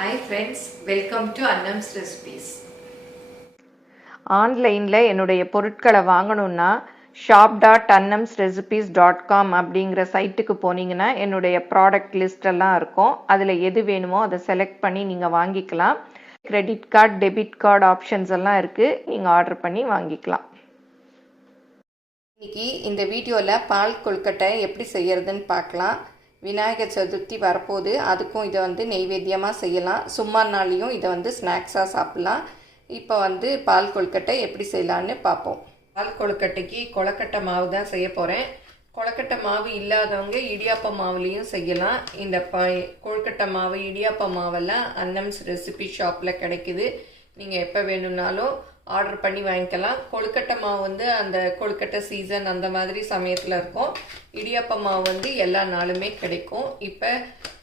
Hi friends, welcome to Annam's Recipes. ஆன்லைனில் என்னுடைய பொருட்களை வாங்கணுன்னா shop.annamsrecipes.com அப்படிங்கிற சைட்டுக்கு போனீங்கன்னா என்னுடைய ப்ராடக்ட் லிஸ்டெல்லாம் இருக்கும். அதில் எது வேணுமோ அதை செலக்ட் பண்ணி நீங்கள் வாங்கிக்கலாம். Credit card, debit card options எல்லாம் இருக்குது. நீங்கள் ஆர்டர் பண்ணி வாங்கிக்கலாம். இன்னைக்கு இந்த வீடியோவில் பால் கொழுக்கட்டை எப்படி செய்யறதுன்னு பார்க்கலாம். விநாயகர் சதுர்த்தி வரப்போகுது, அதுக்கும் இதை நெய்வேத்தியமாக செய்யலாம். சும்மா நாளையும் இதை ஸ்நாக்ஸாக சாப்பிட்லாம். இப்போ பால் கொழுக்கட்டை எப்படி செய்யலான்னு பார்ப்போம். பால் கொழுக்கட்டைக்கு கொழுக்கட்டை மாவு தான் செய்ய போகிறேன். கொழுக்கட்டை மாவு இல்லாதவங்க இடியாப்ப மாவுலேயும் செய்யலாம். இந்த கொழுக்கட்டை மாவு இடியாப்ப மாவெல்லாம் அன்னம்ஸ் ரெசிபி ஷாப்பில் கிடைக்குது. நீங்கள் எப்போ வேணும்னாலும் ஆர்டர் பண்ணி வாங்கிக்கலாம். கொழுக்கட்டை மாவு அந்த கொழுக்கட்டை சீசன் அந்த மாதிரி சமயத்தில் இருக்கும். இடியாப்ப மாவு எல்லா நாளுமே கிடைக்கும். இப்போ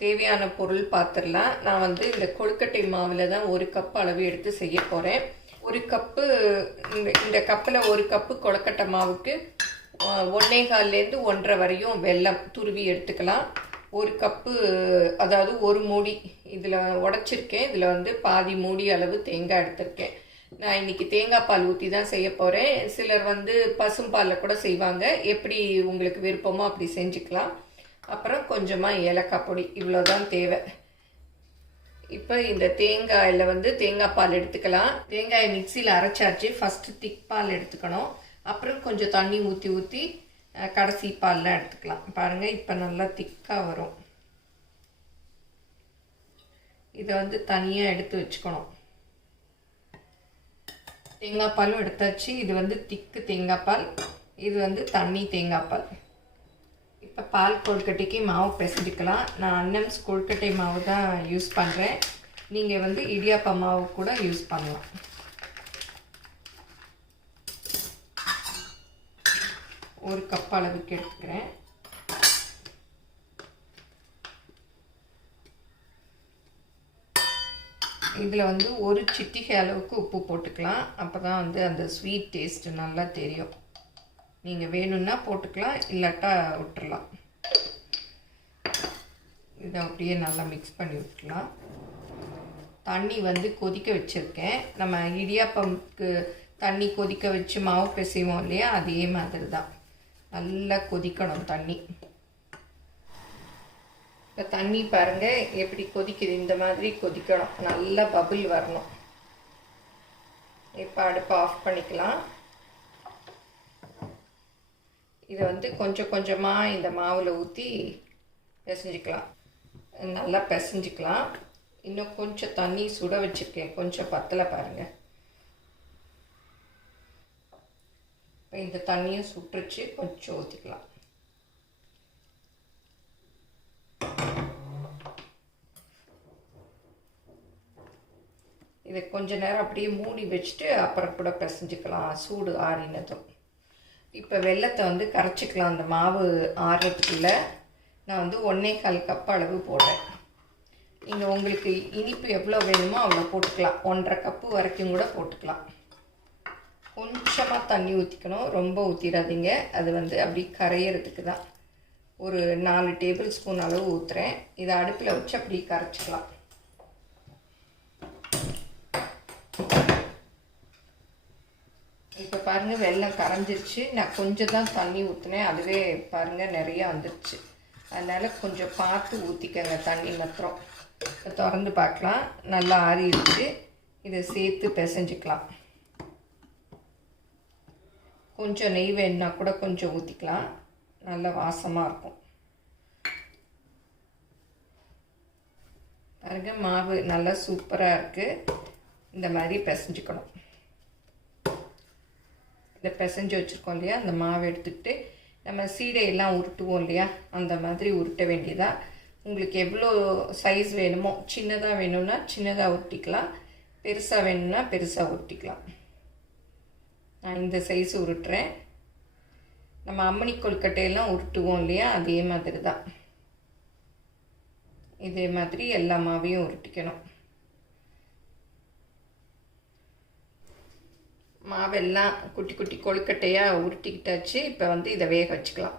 தேவையான பொருள் பார்த்துடலாம். நான் இந்த கொழுக்கட்டை மாவில் தான் 1 கப் அளவு எடுத்து செய்ய போகிறேன். 1 கப்பு இந்த கப்பில் 1 கப்பு கொழுக்கட்டை மாவுக்கு 1.25 1.5 வரையும் வெல்லம் துருவி எடுத்துக்கலாம். 1 கப்பு, அதாவது 1 மூடி இதில் உடச்சிருக்கேன். இதில் பாதி மூடி அளவு தேங்காய் எடுத்திருக்கேன். நான் இன்றைக்கி தேங்காய் பால் ஊற்றி தான் செய்ய போகிறேன். சிலர் பசும்பாலில் கூட செய்வாங்க. எப்படி உங்களுக்கு விருப்பமோ அப்படி செஞ்சுக்கலாம். அப்புறம் கொஞ்சமாக ஏலக்காய் பொடி, இவ்வளோதான் தேவை. இப்போ இந்த தேங்காயில் தேங்காய் பால் எடுத்துக்கலாம். தேங்காயை மிக்சியில் அரைச்சாச்சு. ஃபஸ்ட்டு திக் பால் எடுத்துக்கணும். அப்புறம் கொஞ்சம் தண்ணி ஊற்றி கடைசி பால்லாம் எடுத்துக்கலாம். பாருங்கள், இப்போ நல்லா திக்காக வரும். இதை தனியாக எடுத்து வச்சுக்கணும். தேங்காய் பாலும் எடுத்தாச்சு. இது திக்கு தேங்காய் பால், இது தண்ணி தேங்காய் பால். இப்போ பால் கொழுக்கட்டைக்கு மாவு பிசைஞ்சிக்கலாம். நான் அன்னம்ஸ் கொழுக்கட்டை மாவு தான் யூஸ் பண்ணுறேன். நீங்கள் இடியாப்ப மாவு கூட யூஸ் பண்ணலாம். ஒரு கப் அளவுக்கு எடுத்துக்கிறேன். இதில் ஒரு சிட்டிகை அளவுக்கு உப்பு போட்டுக்கலாம். அப்போ தான் அந்த ஸ்வீட் டேஸ்ட்டு நல்லா தெரியும். நீங்கள் வேணும்னா போட்டுக்கலாம், இல்லாட்டா விட்டுறலாம். இதை அப்படியே நல்லா மிக்ஸ் பண்ணி விட்டுக்கலாம். தண்ணி கொதிக்க வச்சுருக்கேன். நம்ம இடியாப்பம்க்கு தண்ணி கொதிக்க வச்சு மாவு பிசைவோம் இல்லையா, அதே மாதிரி தான். நல்லா கொதிக்கணும் தண்ணி. இப்போ தண்ணி பாருங்கள் எப்படி கொதிக்குது. இந்த மாதிரி கொதிக்கணும், நல்லா பபிள் வரணும். இப்போ அடுப்பை ஆஃப் பண்ணிக்கலாம். இதை கொஞ்சம் கொஞ்சமாக இந்த மாவில் ஊற்றி பிசைஞ்சிக்கலாம். நல்லா பிசைஞ்சிக்கலாம். இன்னும் கொஞ்சம் தண்ணி சுட வச்சுருக்கேன், கொஞ்சம் பத்தலை பாருங்கள். இப்போ இந்த தண்ணியும் சுட்டுச்சு, கொஞ்சம் ஊற்றிக்கலாம். இதை கொஞ்ச நேரம் அப்படியே மூடி வச்சுட்டு அப்புறம் கூட பிசைஞ்சிக்கலாம், சூடு ஆறினதும். இப்போ வெல்லத்தை கரைச்சிக்கலாம். அந்த மாவு ஆறுறதுக்குள்ள நான் 1.25 கப் அளவு போடுறேன். நீங்கள் உங்களுக்கு இனிப்பு எவ்வளோ வேணுமோ அவ்வளோ போட்டுக்கலாம். 1.5 கப்பு வரைக்கும் கூட போட்டுக்கலாம். கொஞ்சமாக தண்ணி ஊற்றிக்கணும், ரொம்ப ஊற்றிடாதீங்க. அது அப்படி கரையிறதுக்கு தான். ஒரு 4 டேபிள் ஸ்பூன் அளவு ஊற்றுறேன். இதை அடுப்பில் வச்சு அப்படி கரைச்சிக்கலாம். இப்போ பாருங்கள், வெல்லம் கரைஞ்சிருச்சு. நான் கொஞ்சம் தான் தண்ணி ஊற்றினேன், அதுவே பாருங்கள் நிறையா வந்துடுச்சு. அதனால் கொஞ்சம் பார்த்து ஊற்றிக்கங்க தண்ணி மாத்திரம். திறந்து பார்க்கலாம். நல்லா ஆறிடுச்சு. இதை சேர்த்து பிசைஞ்சிக்கலாம். கொஞ்சம் நெய் வேணுன்னா கூட கொஞ்சம் ஊற்றிக்கலாம், நல்ல வாசமாக இருக்கும். பாருங்க, மாவு நல்லா சூப்பராக இருக்குது. இந்த மாதிரி பிசைஞ்சிக்கணும். இந்த பிசைஞ்சு வச்சுருக்கோம் இல்லையா, அந்த மாவு எடுத்துக்கிட்டு நம்ம சீடையெல்லாம் உருட்டுவோம் இல்லையா, அந்த மாதிரி உருட்ட வேண்டியதாக. உங்களுக்கு எவ்வளோ சைஸ் வேணுமோ, சின்னதாக வேணும்னா சின்னதாக உருட்டிக்கலாம், பெருசாக வேணும்னா பெருசாக உருட்டிக்கலாம். நான் இந்த சைஸ் உருட்டுறேன். நம்ம அம்மணி கொழுக்கட்டையெல்லாம் உருட்டுவோம் இல்லையா, அதே மாதிரி தான். இதே மாதிரி எல்லா மாவையும் உருட்டிக்கணும். மாவெல்லாம் குட்டி குட்டி கொழுக்கட்டையாக உருட்டிக்கிட்டாச்சு. இப்போ இதை வேக வச்சுக்கலாம்.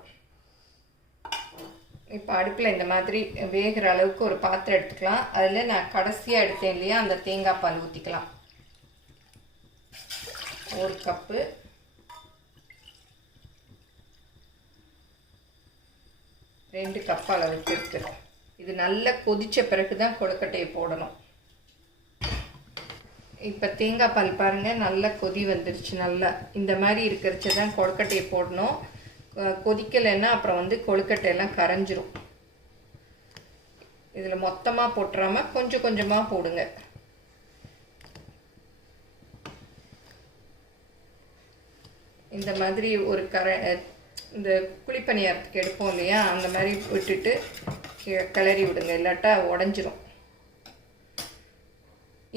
இப்போ அடுப்பில் இந்த மாதிரி வேகிற அளவுக்கு ஒரு பாத்திரம் எடுத்துக்கலாம். அதில் நான் கடைசியாக எடுத்தேன் இல்லையா, அந்த தேங்காய் பால் ஊற்றிக்கலாம். 1 கப்பு. ரெண்டு கப் அளவுக்கு இருக்குது. இது நல்லா கொதித்த பிறகு தான் கொழுக்கட்டையை போடணும். இப்போ தேங்காய் பால் பாருங்கள், நல்லா கொதி வந்துருச்சு. நல்லா இந்த மாதிரி இருக்கிறச்ச தான் கொழுக்கட்டையை போடணும். கொதிக்கலைன்னா அப்புறம் வந்து கொழுக்கட்டையெல்லாம் கரைஞ்சிரும். இதில் மொத்தமாக போட்டுறாமல் கொஞ்சம் கொஞ்சமாக போடுங்க. இந்த மாதிரி ஒரு இந்த குழிப்பணியாரத்துக்கு எடுப்போம் இல்லையா, அந்த மாதிரி விட்டுட்டு கிளறி விடுங்க, இல்லாட்டா உடஞ்சிரும்.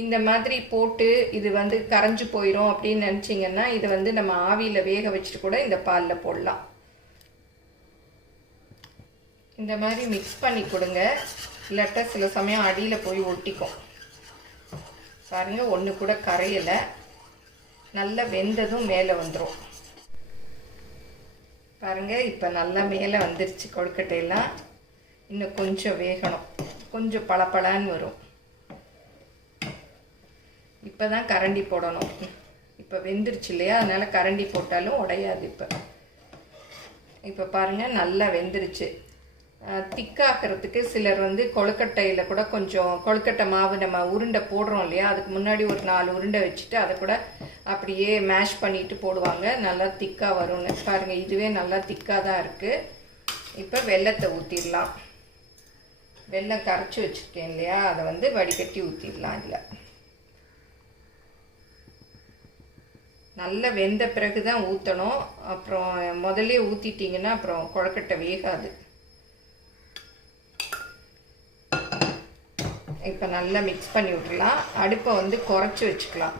இந்த மாதிரி போட்டு இது வந்து கரைஞ்சி போயிடும் அப்படின்னு நினச்சிங்கன்னா இதை வந்து நம்ம ஆவியில் வேக வச்சுட்டு கூட இந்த பாலில் போடலாம். இந்த மாதிரி மிக்ஸ் பண்ணி கொடுங்க, இல்லாட்டா சில சமயம் அடியில் போய் ஒட்டிக்கும். பாருங்கள், ஒன்று கூட கரையலை. நல்லா வெந்ததும் மேலே வந்துடும். பாருங்கள், இப்போ நல்லா மேலே வந்துருச்சு கொழுக்கட்டையெல்லாம். இன்னும் கொஞ்சம் வேகணும், கொஞ்சம் பளபளன்னு வரும். இப்போ தான் கரண்டி போடணும். இப்போ வெந்துருச்சு இல்லையா, அதனால் கரண்டி போட்டாலும் உடையாது. இப்போ பாருங்கள், நல்லா வெந்துருச்சு. திக்காகிறதுக்கு சிலர் வந்து கொழுக்கட்டையில் கூட கொஞ்சம் கொழுக்கட்டை மாவு நம்ம உருண்டை போடுறோம் இல்லையா, அதுக்கு முன்னாடி ஒரு 4 உருண்டை வச்சுட்டு அதை கூட அப்படியே மேஷ் பண்ணிட்டு போடுவாங்க, நல்லா திக்காக வரும்னு. பாருங்கள், இதுவே நல்லா திக்காக தான் இருக்குது. இப்போ வெல்லத்தை ஊற்றிடலாம். வெல்லம் கரைச்சி வச்சுருக்கேன் இல்லையா, அதை வந்து வடிகட்டி ஊற்றிடலாம். இல்லை, நல்லா வெந்த பிறகு தான் ஊற்றணும். அப்புறம் முதல்ல ஊற்றிட்டிங்கன்னா அப்புறம் கொழுக்கட்டை வேகாது. இப்போ நல்லா மிக்ஸ் பண்ணி விட்டுலாம். அடுப்பை வந்து குறைச்சி வச்சுக்கலாம்.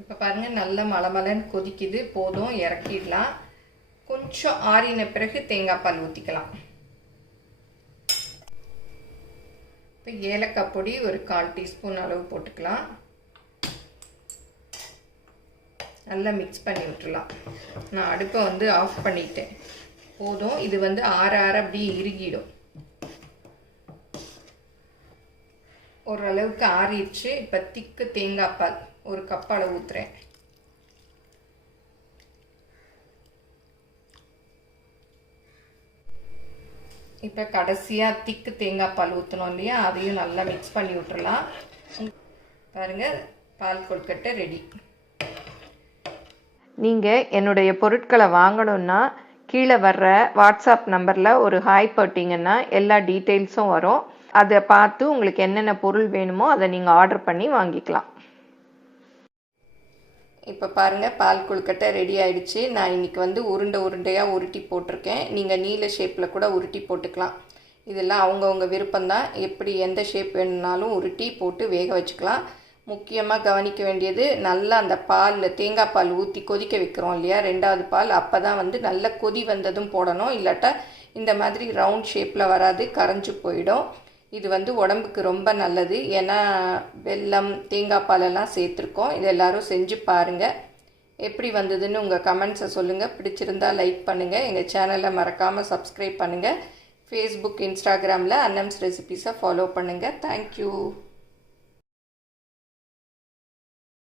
இப்போ பாருங்கள், நல்லா மலமலன்னு கொதிக்குது. போதும், இறக்கிடலாம். கொஞ்சம் ஆறின பிறகு தேங்காய் பால் ஊற்றிக்கலாம். இப்போ ஏலக்காய் பொடி ஒரு 1/4 டீஸ்பூன் அளவு போட்டுக்கலாம். நல்லா மிக்ஸ் பண்ணி விட்டுலாம். நான் அடுப்பை வந்து ஆஃப் பண்ணிட்டேன். போதும், இது வந்து ஆற அப்படியே இறுகிடும். ஓரளவுக்கு ஆறிடுச்சு. இப்போ திக்கு தேங்காய் பால் 1 கப் அளவு ஊற்றுறேன். இப்போ கடைசியாக திக்கு தேங்காய் பால் ஊற்றணும் இல்லையா, அதையும் நல்லா மிக்ஸ் பண்ணி விட்டுறலாம். பாருங்கள், பால் கொழுக்கட்டை ரெடி. நீங்கள் என்னுடைய பொருட்களை வாங்கணுன்னா கீழே வர்ற வாட்ஸ்அப் நம்பரில் ஒரு ஹாய் போட்டிங்கன்னா எல்லா டீட்டெயில்ஸும் வரும். அதை பார்த்து உங்களுக்கு என்னென்ன பொருள் வேணுமோ அதை நீங்கள் ஆர்டர் பண்ணி வாங்கிக்கலாம். இப்போ பாருங்கள், பால் கொழுக்கட்டை ரெடி ஆகிடுச்சு. நான் இன்றைக்கி வந்து உருண்டையாக உருட்டி போட்டிருக்கேன். நீங்கள் நீல ஷேப்பில் கூட உருட்டி போட்டுக்கலாம். இதெல்லாம் அவங்கவுங்க விருப்பம்தான். எப்படி எந்த ஷேப் வேணுனாலும் உருட்டி போட்டு வேக வச்சுக்கலாம். முக்கியமாக கவனிக்க வேண்டியது, நல்லா அந்த தேங்காய் பால் ஊற்றி கொதிக்க வைக்கிறோம் இல்லையா, 2வது பால், அப்போ தான் வந்து நல்லா கொதி வந்ததும் போடணும். இல்லாட்டா இந்த மாதிரி ரவுண்ட் ஷேப்பில் வராது, கரைஞ்சி போயிடும். இது வந்து உடம்புக்கு ரொம்ப நல்லது. ஏன்னா வெல்லம், தேங்காய் பாலெல்லாம் சேர்த்துருக்கோம். இது எல்லோரும் செஞ்சு பாருங்கள். எப்படி வந்ததுன்னு உங்கள் கமெண்ட்ஸை சொல்லுங்கள். பிடிச்சிருந்தால் லைக் பண்ணுங்கள். எங்கள் சேனலை மறக்காமல் சப்ஸ்கிரைப் பண்ணுங்கள். ஃபேஸ்புக், இன்ஸ்டாகிராமில் அன்னம்ஸ் ரெசிபீஸை ஃபாலோ பண்ணுங்கள். தேங்க்யூ.